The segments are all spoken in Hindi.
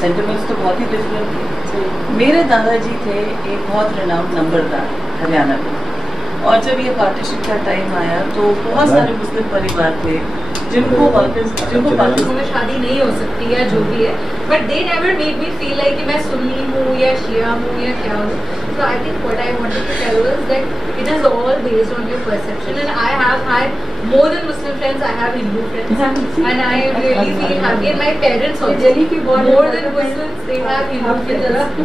सेंटिमेंट्स तो बहुत ही डिफरेंट थे। मेरे दादाजी थे एक बहुत रिनाउंड नंबरदार हरियाणा में, और जब ये पार्टीशन का टाइम आया तो बहुत सारे मुस्लिम परिवार थे जिनको शादी नहीं हो सकती या जो भी है, but they never made me feel like कि मैं सुन्नी हूँ या शिया हूँ या क्या हूँ। So I think what I wanted to tell was that it is all based on your perception, and I have had more than Muslim friends, I have Hindu friends, and I really feel happy. And my parents also, more than Muslims, they have Hindu friends.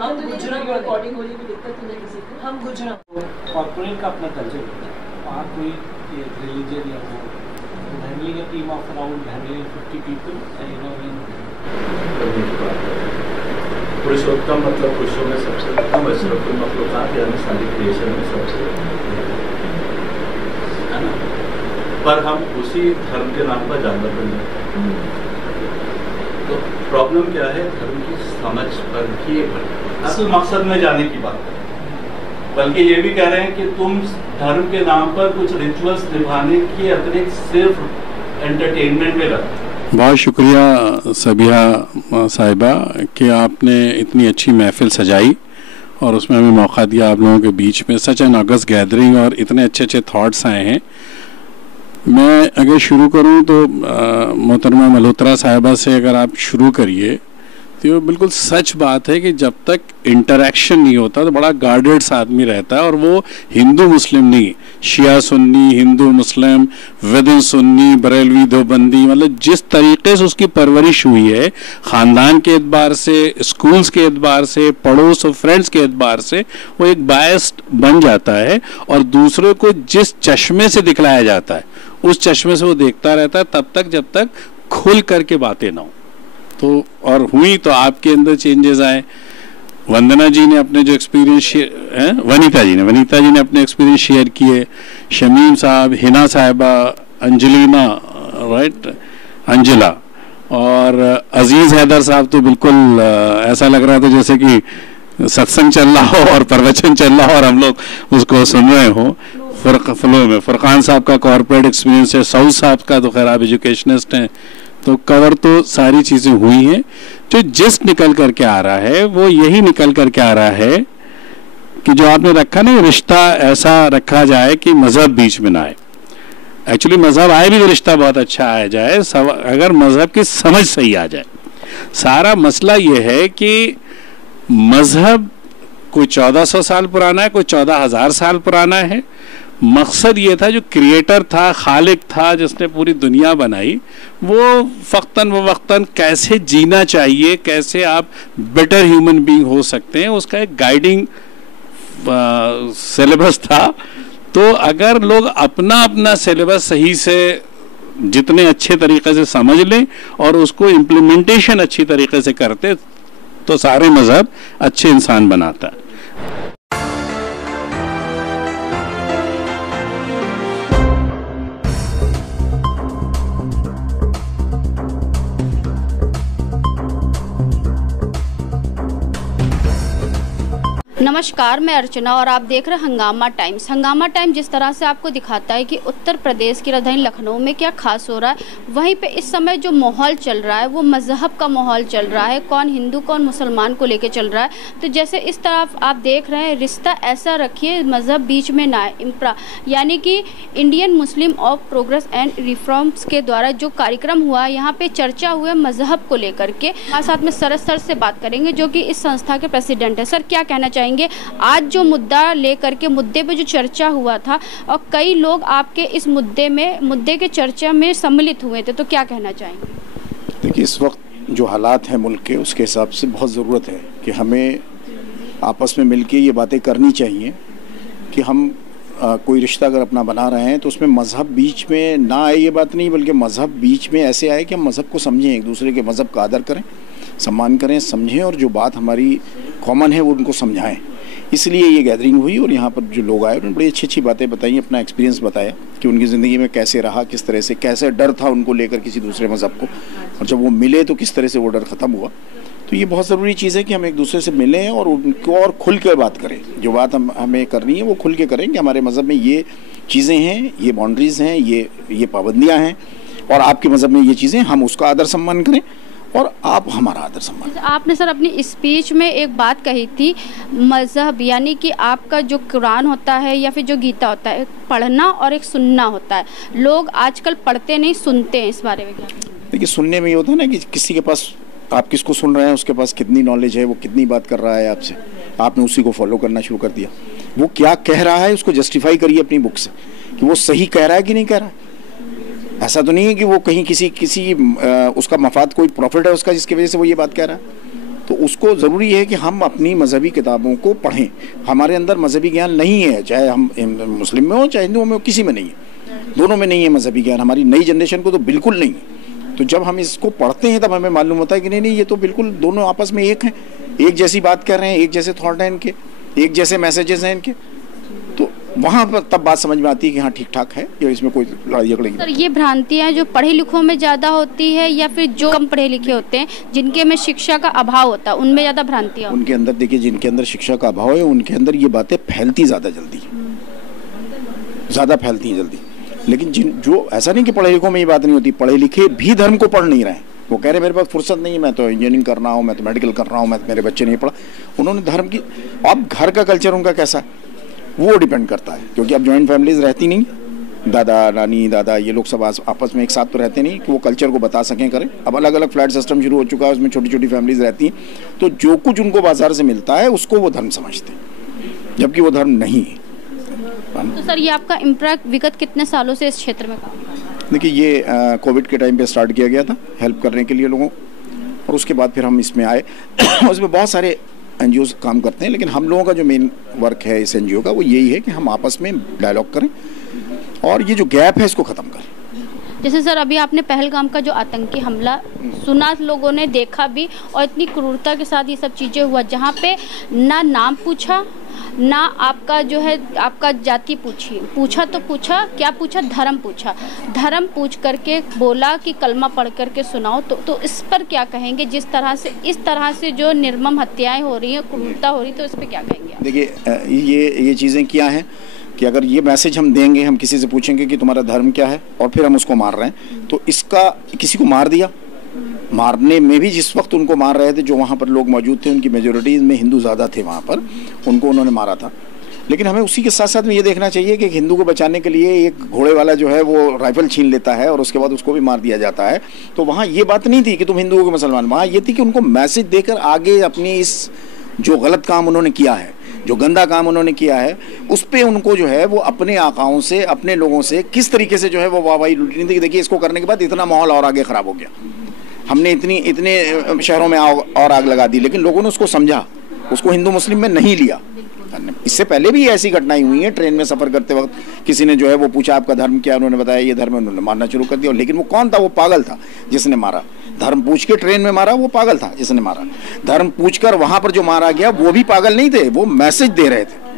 हम गुजरात रिकॉर्डिंग हो रही है, दिक्कत नहीं किसी को, हम गुजरात कॉर्पोरेट का अपना कल्चर होता है, वहाँ कोई रिलीजन या वो handling a team of around 150 people, पुरुषोत्तम मतलब पुरुषों में सबसे उत्तम, अशरफुल मखलूकात यानी सारी क्रिएशन में सबसे, है ना। पर हम उसी धर्म के नाम पर जानवर बन जाते हैं। तो प्रॉब्लम क्या है, धर्म की समझ पर ही असल मकसद में जाने की बात है, बल्कि ये भी कह रहे हैं कि तुम धर्म के नाम पर कुछ रिचुअल्स निभाने के अतिरिक्त सिर्फ एंटरटेनमेंट में रखते। बहुत शुक्रिया सबिहा साहिबा कि आपने इतनी अच्छी महफिल सजाई और उसमें हमें मौका दिया आप लोगों के बीच में। सच एन ऑगस्ट गैदरिंग और इतने अच्छे अच्छे थॉट्स आए हैं। मैं अगर शुरू करूं तो मोहतरमा मल्होत्रा साहिबा से अगर आप शुरू करिए, तो ये बिल्कुल सच बात है कि जब तक इंटरेक्शन नहीं होता तो बड़ा गार्डेड सा आदमी रहता है, और वो हिंदू मुस्लिम नहीं, शिया सुन्नी, हिंदू मुस्लिम, विदिन सुन्नी, बरेलवी देवबंदी, मतलब जिस तरीके से उसकी परवरिश हुई है ख़ानदान के एतबार से, स्कूल्स के एतबार से, पड़ोस और फ्रेंड्स के एतबार से, वो एक बायस्ड बन जाता है और दूसरे को जिस चश्मे से दिखलाया जाता है उस चश्मे से वो देखता रहता है तब तक जब तक खुल करके बातें ना हो। तो और हुई तो आपके अंदर चेंजेस आए। वंदना जी ने अपने जो एक्सपीरियंस, वनीता जी ने अपने एक्सपीरियंस शेयर किए, शमीम साहब, हिना साहिबा, अंजलिना, राइट, अंजला, और अजीज़ हैदर साहब तो बिल्कुल ऐसा लग रहा था जैसे कि सत्संग चल रहा हो और प्रवचन चल रहा हो और हम लोग उसको सुन रहे हो फ्लो में। फरकान साहब का कॉर्पोरेट एक्सपीरियंस है, सऊद साहब का तो खैर आप एजुकेशनिस्ट हैं, तो कवर तो सारी चीज़ें हुई हैं। जो जिस निकल करके आ रहा है वो यही निकल करके आ रहा है कि जो आपने रखा ना, रिश्ता ऐसा रखा जाए कि मज़हब बीच में ना आए। एक्चुअली मज़हब आए भी तो रिश्ता बहुत अच्छा आ जाए, अगर मज़हब की समझ सही आ जाए। सारा मसला ये है कि मज़हब कोई 1400 साल पुराना है, कोई 14,000 साल पुराना है। मकसद ये था, जो क्रिएटर था, खालिक था, जिसने पूरी दुनिया बनाई, वो फ़क्तन व वक्तन कैसे जीना चाहिए, कैसे आप बेटर ह्यूमन बीइंग हो सकते हैं, उसका एक गाइडिंग सिलेबस था। तो अगर लोग अपना अपना सिलेबस सही से जितने अच्छे तरीके से समझ लें और उसको इम्प्लीमेंटेशन अच्छी तरीके से करते, तो सारे मज़हब अच्छे इंसान बनाता है। नमस्कार, मैं अर्चना और आप देख रहे हैं हंगामा टाइम्स। हंगामा टाइम जिस तरह से आपको दिखाता है कि उत्तर प्रदेश की राजधानी लखनऊ में क्या खास हो रहा है, वहीं पे इस समय जो माहौल चल रहा है वो मज़हब का माहौल चल रहा है, कौन हिंदू कौन मुसलमान को लेके चल रहा है। तो जैसे इस तरफ आप देख रहे हैं, रिश्ता ऐसा रखिए मज़हब बीच में ना आए, इम्प्रा यानी कि Indian Muslim of progress and reforms के द्वारा जो कार्यक्रम हुआ, यहाँ पे चर्चा हुआ मज़हब को लेकर के। हमारे साथ में सरस सर से बात करेंगे जो कि इस संस्था के प्रेसिडेंट है। सर, क्या कहना चाहेंगे आज जो मुद्दा लेकर के, मुद्दे पे जो चर्चा हुआ था और कई लोग आपके इस मुद्दे के चर्चा में सम्मिलित हुए थे, तो क्या कहना चाहेंगे? देखिए, इस वक्त जो हालात हैं मुल्क के, उसके हिसाब से बहुत ज़रूरत है कि हमें आपस में मिलके ये बातें करनी चाहिए कि हम कोई रिश्ता अगर अपना बना रहे हैं तो उसमें मज़हब बीच में ना आए, ये बात नहीं, बल्कि मज़हब बीच में ऐसे आए कि हम मज़हब को समझें, एक दूसरे के मज़हब का आदर करें, सम्मान करें, समझें, और जो बात हमारी कॉमन है वो उनको समझाएं। इसलिए ये गैदरिंग हुई और यहाँ पर जो लोग आए उन्होंने बड़ी अच्छी अच्छी बातें बताई, अपना एक्सपीरियंस बताया कि उनकी ज़िंदगी में कैसे रहा, किस तरह से, कैसे डर था उनको लेकर किसी दूसरे मज़हब को, और जब वो मिले तो किस तरह से वो डर ख़त्म हुआ। तो ये बहुत ज़रूरी चीज़ है कि हम एक दूसरे से मिलें और उनको और खुल कर बात करें। जो बात हमें करनी है वो खुल के करें कि हमारे मज़हब में ये चीज़ें हैं, ये बाउंड्रीज़ हैं, ये पाबंदियाँ हैं, और आपके मज़हब में ये चीज़ें, हम उसका आदर सम्मान करें और आप हमारा आदर सम्मान। आपने सर अपनी स्पीच में एक बात कही थी, मज़हब यानी कि आपका जो कुरान होता है या फिर जो गीता होता है, पढ़ना और एक सुनना होता है। लोग आजकल पढ़ते नहीं, सुनते हैं, इस बारे में क्या? देखिए, सुनने में ये होता है ना कि किसी के पास, आप किसको सुन रहे हैं, उसके पास कितनी नॉलेज है, वो कितनी बात कर रहा है आपसे, आपने उसी को फॉलो करना शुरू कर दिया। वो क्या कह रहा है उसको जस्टिफाई करिए अपनी बुक से कि वो सही कह रहा है कि नहीं कह रहा है। ऐसा तो नहीं है कि वो कहीं किसी उसका मफाद, कोई प्रॉफिट है उसका जिसकी वजह से वो ये बात कह रहा है। तो उसको ज़रूरी है कि हम अपनी मजहबी किताबों को पढ़ें। हमारे अंदर मजहबी ज्ञान नहीं है, चाहे हम मुस्लिम में हो चाहे हिंदुओं में हो, किसी में नहीं है, दोनों में नहीं है मजहबी ज्ञान। हमारी नई जनरेशन को तो बिल्कुल नहीं है। तो जब हम इसको पढ़ते हैं तब हमें मालूम होता है कि नहीं ये तो बिल्कुल दोनों आपस में एक हैं, एक जैसी बात कर रहे हैं, एक जैसे थॉट हैं इनके, एक जैसे मैसेजेस हैं इनके। तो वहाँ पर तब बात समझ में आती है कि हाँ ठीक ठाक है, या इसमें कोई लड़ाई झगड़े की। सर, ये भ्रांतियाँ जो पढ़े लिखों में ज़्यादा होती है या फिर जो कम पढ़े लिखे होते हैं, जिनके में शिक्षा का अभाव होता है, उनमें ज़्यादा भ्रांतियाँ? उनके अंदर देखिए, जिनके अंदर शिक्षा का अभाव है उनके अंदर ये बातें फैलती ज़्यादा जल्दी, ज़्यादा फैलती हैं जल्दी। लेकिन जो ऐसा नहीं कि पढ़े लिखों में ये बात नहीं होती, पढ़े लिखे भी धर्म को पढ़ नहीं रहे हैं। वो कह रहे मेरे पास फुर्सत नहीं है, मैं तो इंजीनियरिंग कर रहा हूँ, मैं तो मेडिकल कर रहा हूँ, मेरे बच्चे नहीं पढ़ा। उन्होंने धर्म की, अब घर का कल्चर उनका कैसा है वो डिपेंड करता है, क्योंकि अब जॉइंट फैमिलीज रहती नहीं, दादा नानी दादा ये लोग सब आपस में एक साथ तो रहते नहीं कि वो कल्चर को बता सकें करें। अब अलग अलग फ्लैट सिस्टम शुरू हो चुका है, उसमें छोटी छोटी फैमिलीज रहती हैं, तो जो कुछ उनको बाजार से मिलता है उसको वो धर्म समझते हैं, जबकि वो धर्म नहीं है। तो सर, ये आपका इम्प्रेक्ट विगत कितने सालों से इस क्षेत्र में काम कर रहा है? देखिए, ये कोविड के टाइम पे स्टार्ट किया गया था हेल्प करने के लिए लोगों, और उसके बाद फिर हम इसमें आए। उसमें बहुत सारे NGO काम करते हैं, लेकिन हम लोगों का जो मेन वर्क है इस NGO का वो यही है कि हम आपस में डायलॉग करें और ये जो गैप है इसको ख़त्म करें। जैसे सर, अभी आपने पहलगाम का जो आतंकी हमला सुना, लोगों ने देखा भी, और इतनी क्रूरता के साथ ये सब चीज़ें हुआ, जहाँ पे ना नाम पूछा, ना आपका जो है आपका जाति पूछा तो पूछा क्या पूछा, धर्म पूछा। धर्म पूछ करके बोला कि कलमा पढ़ करके सुनाओ। तो इस पर क्या कहेंगे? इस तरह से जो निर्मम हत्याएं हो रही हैं, क्रूरता हो रही, तो इस पर क्या कहेंगे? देखिए, ये चीज़ें क्या हैं कि अगर ये मैसेज हम देंगे, हम किसी से पूछेंगे कि तुम्हारा धर्म क्या है, और फिर हम उसको मार रहे हैं, तो इसका किसी को मार दिया, मारने में भी जिस वक्त उनको मार रहे थे, जो वहाँ पर लोग मौजूद थे उनकी मेजोरिटी में हिंदू ज़्यादा थे वहाँ पर, उनको उन्होंने मारा था। लेकिन हमें उसी के साथ साथ में ये देखना चाहिए कि हिंदू को बचाने के लिए एक घोड़े वाला जो है वो राइफल छीन लेता है और उसके बाद उसको भी मार दिया जाता है। तो वहाँ ये बात नहीं थी कि तुम हिंदुओं के मुसलमान, वहाँ ये थी कि उनको मैसेज देकर आगे अपनी इस जो गलत काम उन्होंने किया है, जो गंदा काम उन्होंने किया है, उस पर उनको जो है वो अपने आकाओं से, अपने लोगों से किस तरीके से जो है वो वाहवाही लूटनी थी। देखिए, इसको करने के बाद इतना माहौल और आगे ख़राब हो गया, हमने इतने शहरों में और आग लगा दी, लेकिन लोगों ने उसको समझा, उसको हिंदू मुस्लिम में नहीं लिया। इससे पहले भी ऐसी घटनाएं हुई हैं, ट्रेन में सफ़र करते वक्त किसी ने जो है वो पूछा आपका धर्म क्या, उन्होंने बताया ये धर्म है, उन्होंने मारना शुरू कर दिया। लेकिन वो कौन था? वो पागल था जिसने मारा। धर्म पूछ के ट्रेन में मारा, वो पागल था जिसने मारा। धर्म पूछकर वहाँ पर जो मारा गया वो भी पागल नहीं थे, वो मैसेज दे रहे थे।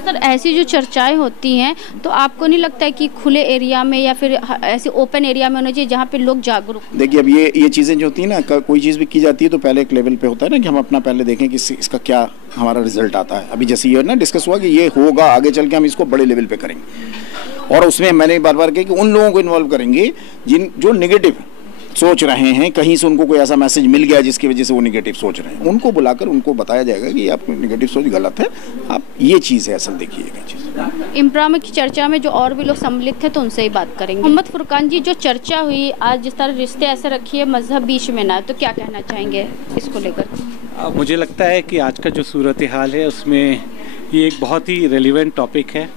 सर, ऐसी जो चर्चाएं होती हैं, तो आपको नहीं लगता है कि खुले एरिया में या फिर ऐसे ओपन एरिया में होना चाहिए जहाँ पे लोग जागरूक? देखिए, अब ये चीज़ें जो होती हैं ना, कोई चीज़ भी की जाती है तो पहले एक लेवल पे होता है ना कि हम अपना पहले देखें कि इसका क्या हमारा रिजल्ट आता है। अभी जैसे ये ना डिस्कस हुआ कि ये होगा, आगे चल के हम इसको बड़े लेवल पे करेंगे, और उसमें मैंने बार बार कहा कि उन लोगों को इन्वॉल्व करेंगे जो नेगेटिव सोच रहे हैं, कहीं से उनको कोई ऐसा मैसेज मिल गया जिसकी वजह से वो नेगेटिव सोच रहे हैं, उनको बुलाकर उनको बताया जाएगा कि आपकी नेगेटिव सोच गलत है, आप ये चीज़ है असल देखिएगा चीज़। इम्प्रा में की चर्चा में जो और भी लोग सम्मिलित थे तो उनसे ही बात करेंगे। मोहम्मद फुरकान जी, जो चर्चा हुई आज, जिस तरह रिश्ते ऐसे रखिए मजहब बीच में ना, तो क्या कहना चाहेंगे इसको लेकर? मुझे लगता है कि आज का जो सूरत हाल है उसमें ये एक बहुत ही रेलिवेंट टॉपिक है,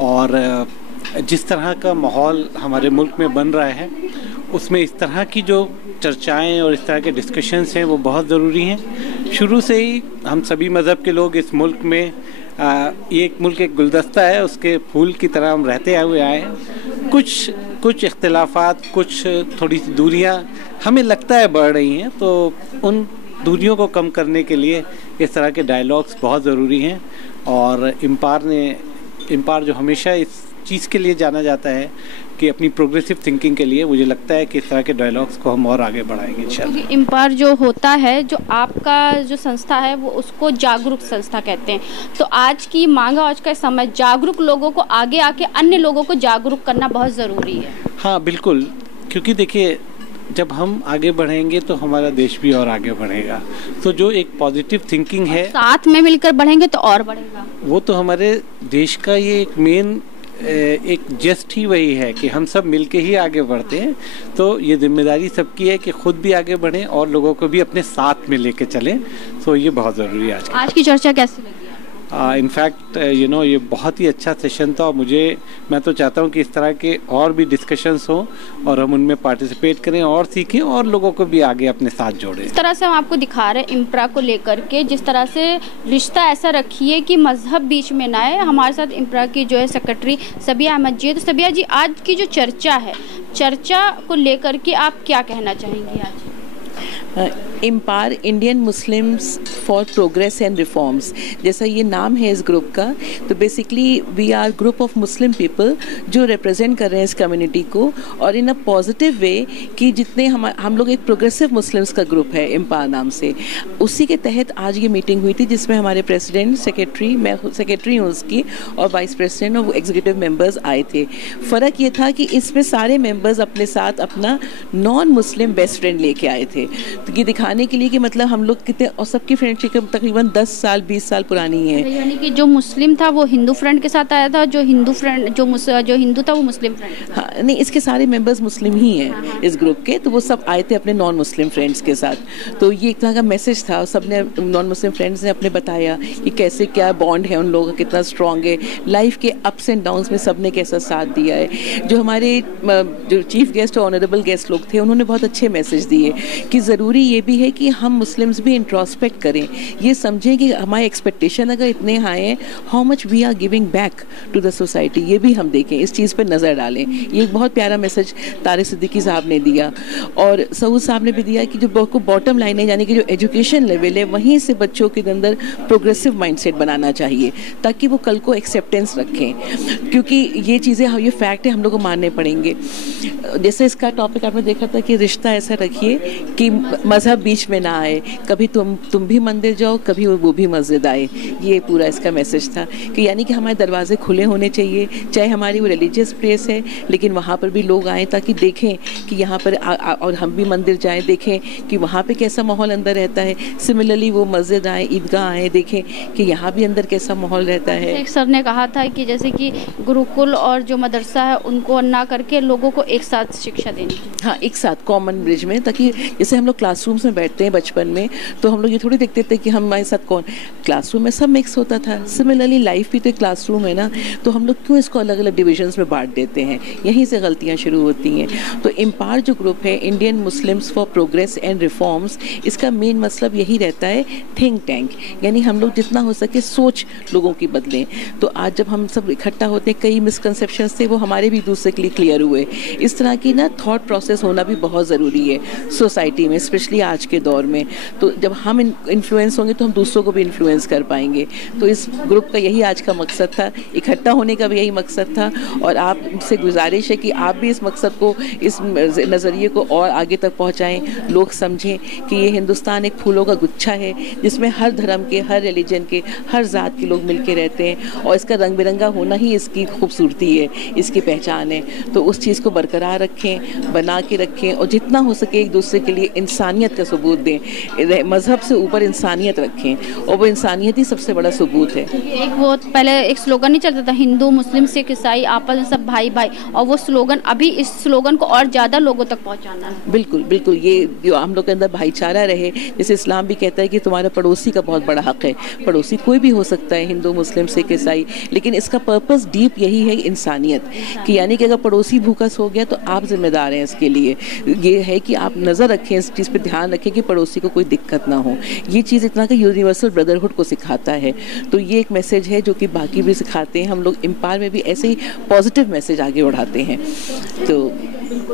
और जिस तरह का माहौल हमारे मुल्क में बन रहा है उसमें इस तरह की जो चर्चाएं और इस तरह के डिस्कशंस हैं वो बहुत ज़रूरी हैं। शुरू से ही हम सभी मज़हब के लोग इस मुल्क में ये एक मुल्क एक गुलदस्ता है, उसके फूल की तरह हम रहते हुए आए हैं। कुछ इख्तिलाफात, कुछ थोड़ी सी दूरियां हमें लगता है बढ़ रही हैं, तो उन दूरियों को कम करने के लिए इस तरह के डायलॉग्स बहुत ज़रूरी हैं। और इम्पार जो हमेशा इस चीज़ के लिए जाना जाता है कि अपनी प्रोग्रेसिव थिंकिंग के लिए, मुझे लगता है कि इस तरह के डायलॉग्स को हम और आगे बढ़ाएंगे इंशाल्लाह। इम्पार जो होता है, जो आपका जो संस्था है वो उसको जागरूक संस्था कहते हैं, तो आज की मांग, आज का समय जागरूक लोगों को आगे आके अन्य लोगों को जागरूक करना बहुत ज़रूरी है। हाँ बिल्कुल, क्योंकि देखिए जब हम आगे बढ़ेंगे तो हमारा देश भी और आगे बढ़ेगा। तो जो एक पॉजिटिव थिंकिंग है, साथ में मिलकर बढ़ेंगे तो और बढ़ेगा। वो तो हमारे देश का ये एक मेन एक जेस्ट ही वही है कि हम सब मिलके ही आगे बढ़ते हैं। तो ये जिम्मेदारी सबकी है कि खुद भी आगे बढ़ें और लोगों को भी अपने साथ में लेके चलें। तो ये बहुत ज़रूरी है आज की चर्चा कैसी लगी? इनफैक्ट ये बहुत ही अच्छा सेशन था और मैं तो चाहता हूँ कि इस तरह के और भी डिस्कशंस हों और हम उनमें पार्टिसिपेट करें और सीखें और लोगों को भी आगे अपने साथ जोड़ें। इस तरह से हम आपको दिखा रहे हैं इम्प्रा को लेकर के, जिस तरह से रिश्ता ऐसा रखिए कि मजहब बीच में ना आए। हमारे साथ इम्प्रा की जो है सेक्रेटरी सबिया अहमद जी है। तो सबिया जी, आज की जो चर्चा को लेकर के आप क्या कहना चाहेंगी? आज IMPAR Indian Muslims for progress and reforms, जैसा ये नाम है इस ग्रुप का, तो basically we are group of Muslim people जो रिप्रेजेंट कर रहे हैं इस कम्युनिटी को और इन अ पॉजिटिव वे कि जितने हम लोग एक प्रोग्रेसिव मुस्लिम्स का ग्रुप है इम्पार नाम से। उसी के तहत आज ये मीटिंग हुई थी जिसमें हमारे प्रेसिडेंट, सेक्रेटरी, मैं सेक्रेटरी हूँ उसकी, और वाइस प्रेसिडेंट और एग्जीक्यूटिव मेंबर्स आए थे। फ़र्क ये था कि इसमें सारे मेंबर्स अपने साथ अपना नॉन मुस्लिम बेस्ट फ्रेंड लेके आए थे, तो ये दिखाने के लिए कि मतलब हम लोग कितने, और सबकी फ्रेंडशिप तकरीबन 10 साल 20 साल पुरानी है। यानी कि जो मुस्लिम था वो हिंदू फ्रेंड के साथ आया था, जो हिंदू था वो मुस्लिम फ्रेंड। हाँ, नहीं, इसके सारे मेंबर्स मुस्लिम ही हैं इस ग्रुप के, तो वो सब आए थे अपने नॉन मुस्लिम फ्रेंड्स के साथ। तो ये एक तरह का मैसेज था, सब ने नॉन मुस्लिम फ्रेंड्स ने अपने बताया कि कैसे क्या बॉन्ड है उन लोगों का, कितना स्ट्रॉन्ग है, लाइफ के अप्स एंड डाउन्स में सब ने कैसा साथ दिया है। जो हमारे जो चीफ गेस्ट और ऑनरेबल गेस्ट लोग थे उन्होंने बहुत अच्छे मैसेज दिए कि ज़रूरी ये भी है कि हम मुस्लिम्स भी इंट्रोस्पेक्ट करें, ये समझें कि हमारे एक्सपेक्टेशन अगर इतने हाई हैं, how much we are giving back to the society, ये भी हम देखें, इस चीज़ पर नज़र डालें। ये एक बहुत प्यारा मैसेज तारिक सिद्दीकी साहब ने दिया और सऊद साहब ने भी दिया कि जो बॉटम लाइन है, यानी कि जो एजुकेशन लेवल है, वहीं से बच्चों के अंदर प्रोग्रेसिव माइंडसेट बनाना चाहिए ताकि वो कल को एक्सेप्टेंस रखें, क्योंकि ये चीज़ें, ये फैक्ट है, हम लोग को मानने पड़ेंगे। जैसे इसका टॉपिक आपने देखा था कि रिश्ता ऐसा रखिए कि मज़हब बीच में ना आए, कभी तुम भी मंदिर जाओ, कभी वो भी मस्जिद आए। ये पूरा इसका मैसेज था कि यानी कि हमारे दरवाजे खुले होने चाहिए, चाहे हमारी वो रिलीजियस प्लेस है, लेकिन वहाँ पर भी लोग आएँ ताकि देखें कि यहाँ पर और हम भी मंदिर जाएँ, देखें कि वहाँ पे कैसा माहौल अंदर रहता है। सिमिलरली वो मस्जिद आएँ, ईदगाह आएँ, देखें कि यहाँ भी अंदर कैसा माहौल रहता है। एक सर ने कहा था कि जैसे कि गुरुकुल और जो मदरसा है उनको ना करके लोगों को एक साथ शिक्षा देनी। हाँ, एक साथ कॉमन ब्रिज में, ताकि जैसे हम लोग क्लासरूम्स में बैठते हैं बचपन में, तो हम लोग ये थोड़ी देखते थे कि हमारे साथ कौन, क्लासरूम में सब मिक्स होता था। सिमिलरली लाइफ भी तो एक क्लासरूम है ना, तो हम लोग क्यों इसको अलग अलग डिविजन्स में बांट देते हैं? यहीं से गलतियाँ शुरू होती हैं। तो इम्पार जो ग्रुप है, Indian Muslims for progress and reforms, इसका मेन मतलब यही रहता है थिंक टैंक, यानी हम लोग जितना हो सके सोच लोगों की बदलें। तो आज जब हम सब इकट्ठा होते हैं, कई मिसकंसेप्शंस थे वो हमारे भी दूसरे के लिए क्लियर हुए। इस तरह की ना थॉट प्रोसेस होना भी बहुत ज़रूरी है सोसाइटी में, स्पेशली आज के दौर में। तो जब हम इन्फ्लुएंस होंगे तो हम दूसरों को भी इन्फ्लुएंस कर पाएंगे। तो इस ग्रुप का यही आज का मकसद था, इकट्ठा होने का भी यही मकसद था। और आपसे गुजारिश है कि आप भी इस मकसद को, इस नज़रिए को और आगे तक पहुँचाएँ, लोग समझें कि ये हिंदुस्तान एक फूलों का गुच्छा है जिसमें हर धर्म के, हर रिलीजन के, हर ज़ात के लोग मिल के रहते हैं, और इसका रंग बिरंगा होना ही इसकी खूबसूरती है, इसकी पहचान है। तो उस चीज़ को बरकरार रखें, बना के रखें, और जितना हो सके एक दूसरे के लिए इंसानियत का सबूत दें। मज़हब से ऊपर इंसानियत रखें, और वो इंसानियत ही सबसे बड़ा सबूत है। एक वो पहले एक स्लोगन नहीं चलता था, हिंदू मुस्लिम सिख ईसाई आपस में सब भाई भाई, और वो स्लोगन, अभी इस स्लोगन को और ज़्यादा लोगों तक पहुँचाना है। बिल्कुल बिल्कुल, ये जो हम लोग के अंदर भाईचारा रहे, जैसे इस्लाम भी कहता है कि तुम्हारा पड़ोसी का बहुत बड़ा हक है। पड़ोसी कोई भी हो सकता है, हिंदू मुस्लिम सिख ईसाई, लेकिन इसका पर्पस डीप यही है, इंसानियत कि यानी कि अगर पड़ोसी भूखा सो गया तो आप जिम्मेदार हैं इसके लिए। ये है कि आप नज़र रखें, इस चीज़ पर ध्यान रखें कि पड़ोसी को कोई दिक्कत ना हो। ये चीज़ इतना का यूनिवर्सल ब्रदरहुड को सिखाता है। तो ये एक मैसेज है जो कि बाकी भी सिखाते हैं। हम लोग इम्पार में भी ऐसे ही पॉजिटिव मैसेज आगे बढ़ाते हैं। तो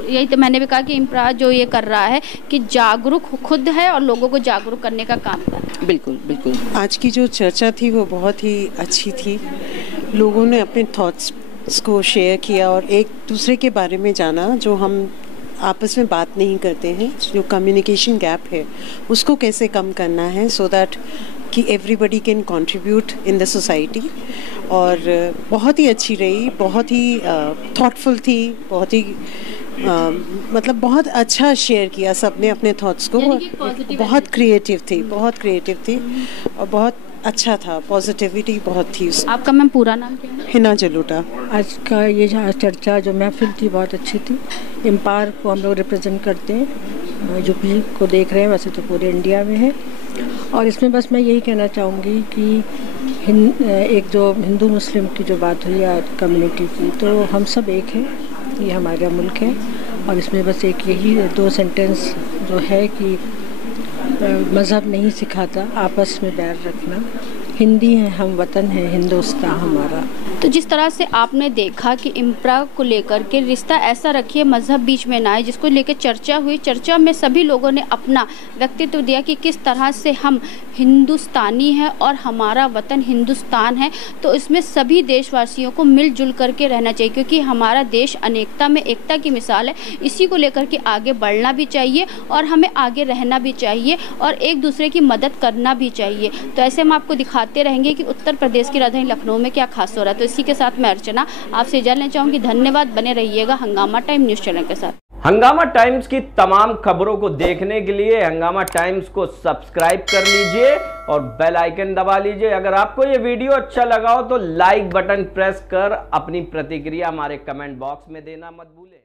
यही तो मैंने भी कहा कि इम्प्रा जो ये कर रहा है कि जागरूक खुद है और लोगों को जागरूक करने का काम कर रहा है। बिल्कुल बिल्कुल। आज की जो चर्चा थी वो बहुत ही अच्छी थी। लोगों ने अपने थॉट्स को शेयर किया और एक दूसरे के बारे में जाना, जो हम आपस में बात नहीं करते हैं, जो कम्युनिकेशन गैप है उसको कैसे कम करना है, सो दैट कि everybody can contribute in the society. और बहुत ही अच्छी रही, बहुत ही थॉटफुल थी, बहुत ही मतलब बहुत अच्छा शेयर किया सबने अपने थॉट्स को, बहुत क्रिएटिव थी और बहुत अच्छा था, पॉजिटिविटी बहुत थी। आपका मैम पूरा नाम क्या है? हिना जलोटा। आज का ये चर्चा जो महफिल थी बहुत अच्छी थी। एम्पायर को हम लोग रिप्रेजेंट करते हैं, यूपी को देख रहे हैं, वैसे तो पूरे इंडिया में है। और इसमें बस मैं यही कहना चाहूँगी कि एक जो हिंदू मुस्लिम की जो बात हुई या कम्युनिटी की, तो हम सब एक हैं, ये हमारा मुल्क है। और इसमें बस एक यही 2 सेंटेंस जो है कि मज़हब नहीं सिखाता आपस में बैर रखना, हिंदी है हम, वतन है हिंदुस्तान हमारा। तो जिस तरह से आपने देखा कि इम्प्रा को लेकर के रिश्ता ऐसा रखिए मज़हब बीच में ना आए, जिसको लेकर चर्चा हुई, चर्चा में सभी लोगों ने अपना व्यक्तित्व दिया कि किस तरह से हम हिंदुस्तानी हैं और हमारा वतन हिंदुस्तान है। तो इसमें सभी देशवासियों को मिलजुल करके रहना चाहिए, क्योंकि हमारा देश अनेकता में एकता की मिसाल है। इसी को लेकर के आगे बढ़ना भी चाहिए और हमें आगे रहना भी चाहिए और एक दूसरे की मदद करना भी चाहिए। तो ऐसे हम आपको दिखाते रहेंगे कि उत्तर प्रदेश की राजधानी लखनऊ में क्या खास हो रहा है। तो इसी के साथ मैं अर्चना आपसे जानना चाहूँगी। धन्यवाद, बने रहिएगा हंगामा टाइम न्यूज़ चैनल के साथ। हंगामा टाइम्स की तमाम खबरों को देखने के लिए हंगामा टाइम्स को सब्सक्राइब कर लीजिए और बेल आइकन दबा लीजिए। अगर आपको ये वीडियो अच्छा लगा हो तो लाइक बटन प्रेस कर अपनी प्रतिक्रिया हमारे कमेंट बॉक्स में देना मत भूलें।